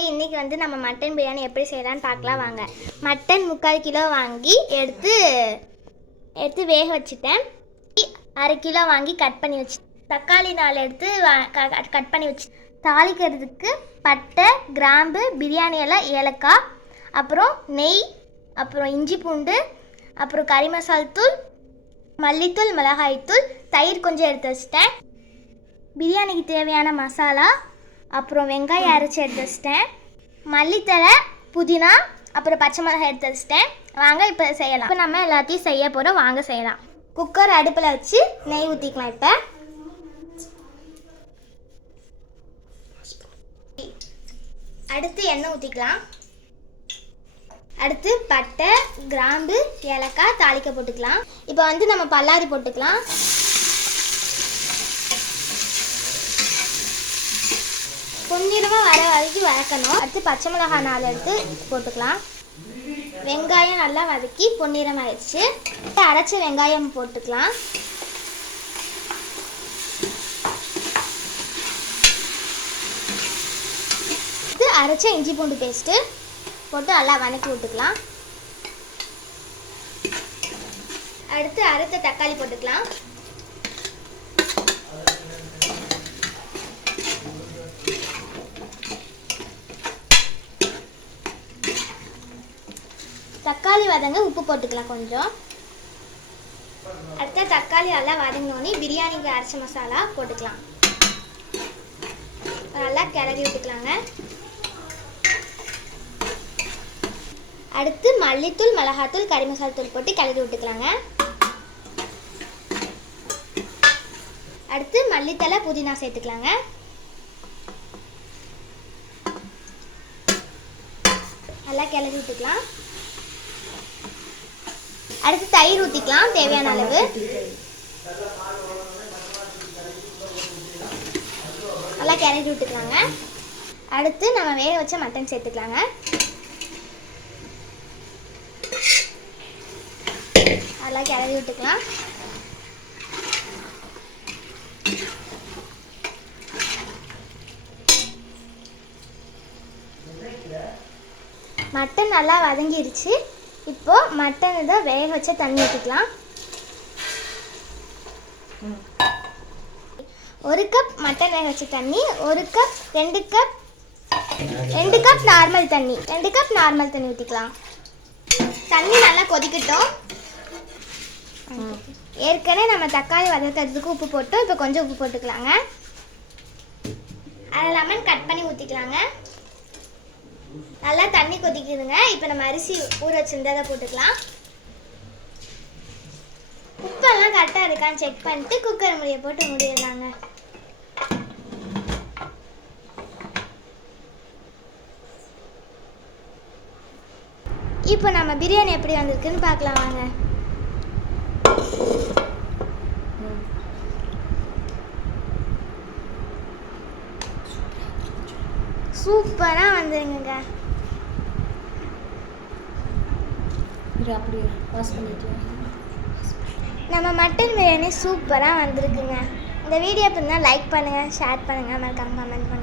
இன்றைக்கி வந்து நம்ம மட்டன் பிரியாணி எப்படி செய்யலான்னு பார்க்கலாம் வாங்க. மட்டன் 3/4 கிலோ வாங்கி எடுத்து வேக வச்சுட்டேன். 1/2 கிலோ வாங்கி கட் பண்ணி வச்சு, தக்காளி 4 எடுத்து கட் பண்ணி வச்சு, தாளிக்கிறதுக்கு பட்டை, கிராம்பு, பிரியாணி இலை, ஏலக்காய், அப்புறம் நெய், அப்புறம் இஞ்சி பூண்டு, அப்புறம் கறி மசால் தூள், மல்லித்தூள், மிளகாய்த்தூள், தயிர் கொஞ்சம் எடுத்து வச்சுட்டேன். பிரியாணிக்கு தேவையான மசாலா, அப்புறம் வெங்காயம் அரைச்சி எடுத்து வச்சிட்டேன். மல்லித்தழை, புதினா, அப்புறம் பச்சை மிளகாய் எடுத்து வச்சிட்டேன். வாங்க இப்போ செய்யலாம். இப்போ நம்ம எல்லாத்தையும் செய்ய போகிறோம், வாங்க செய்யலாம். குக்கர் அடுப்பில் வச்சு நெய் ஊற்றிக்கலாம். இப்போ அடுத்து எண்ணெய் ஊற்றிக்கலாம். அடுத்து பட்டை, கிராம்பு, ஏலக்காய் தாளிக்க போட்டுக்கலாம். இப்போ வந்து நம்ம பல்லாரி போட்டுக்கலாம். பொன்னிறமாக வர வரைக்கும் வதக்கணும். அடுத்து பச்சை மிளகாய் 4 எடுத்து போட்டுக்கலாம். வெங்காயம் நல்லா வதக்கி பொன்னிறம் ஆயிடுச்சு. அரைச்ச வெங்காயம் போட்டுக்கலாம். அடுத்து அரைச்ச இஞ்சி பூண்டு பேஸ்ட்டு போட்டு நல்லா வதக்கி விட்டுக்கலாம். அடுத்து அரைத்த தக்காளி போட்டுக்கலாம். தக்காளி வதங்க உப்பு போட்டுக்கலாம் கொஞ்சம். அடுத்த தக்காளி நல்லா வதங்கினோடனே பிரியாணிக்கு அரைச்ச மசாலா போட்டுக்கலாம். நல்லா கிளறி விட்டுக்கலாங்க. அடுத்து மல்லித்தூள், மிளகாத்தூள், கறி மசாலா தூள் போட்டு கிளறி விட்டுக்கலாங்க. அடுத்து மல்லித்தழை, புதினா சேர்த்துக்கலாங்க. நல்லா கிளறி விட்டுக்கலாம். அடுத்து தயிர் ஊற்றிக்கலாம் தேவையான அளவு. நல்லா கிளறி விட்டுக்கலாங்க. அடுத்து நம்ம வேக வச்ச மட்டன் சேர்த்துக்கலாங்க. நல்லா கிளறி விட்டுக்கலாம். மட்டன் நல்லா வதங்கிருச்சு. இப்போ மட்டன் இதை வேக வச்ச தண்ணி ஊற்றிக்கலாம். 1 கப் மட்டன் வேக வச்ச தண்ணி, 1 கப் 2 கப் நார்மல் தண்ணி, 2 கப் நார்மல் தண்ணி ஊற்றிக்கலாம். தண்ணி நல்லா கொதிக்கட்டும். ஏற்கனவே நம்ம தக்காளி வதக்கிறதுக்கு உப்பு போட்டோம். இப்போ கொஞ்சம் உப்பு போட்டுக்கலாங்க. அரை லெமன் கட் பண்ணி ஊற்றிக்கலாங்க. நல்லா தண்ணி கொதிக்குதுங்க. இப்போ நம்ம அரிசி ஊற வச்சுருந்ததை போட்டுக்கலாம். உப்பெல்லாம் கரெக்டாக இருக்கான்னு செக் பண்ணிட்டு குக்கர் மூடியை போட்டு மூடிடலாங்க. இப்போ நம்ம பிரியாணி எப்படி வந்திருக்குன்னு பார்க்கலாம் வாங்க. சூப்பராக வந்துருங்க. நம்ம மட்டன் பிரியாணி சூப்பராக வந்திருக்குங்க. இந்த வீடியோ பிடிச்சிருந்தா லைக் பண்ணுங்கள், ஷேர் பண்ணுங்கள், மறக்காம கமெண்ட் பண்ணுங்கள்.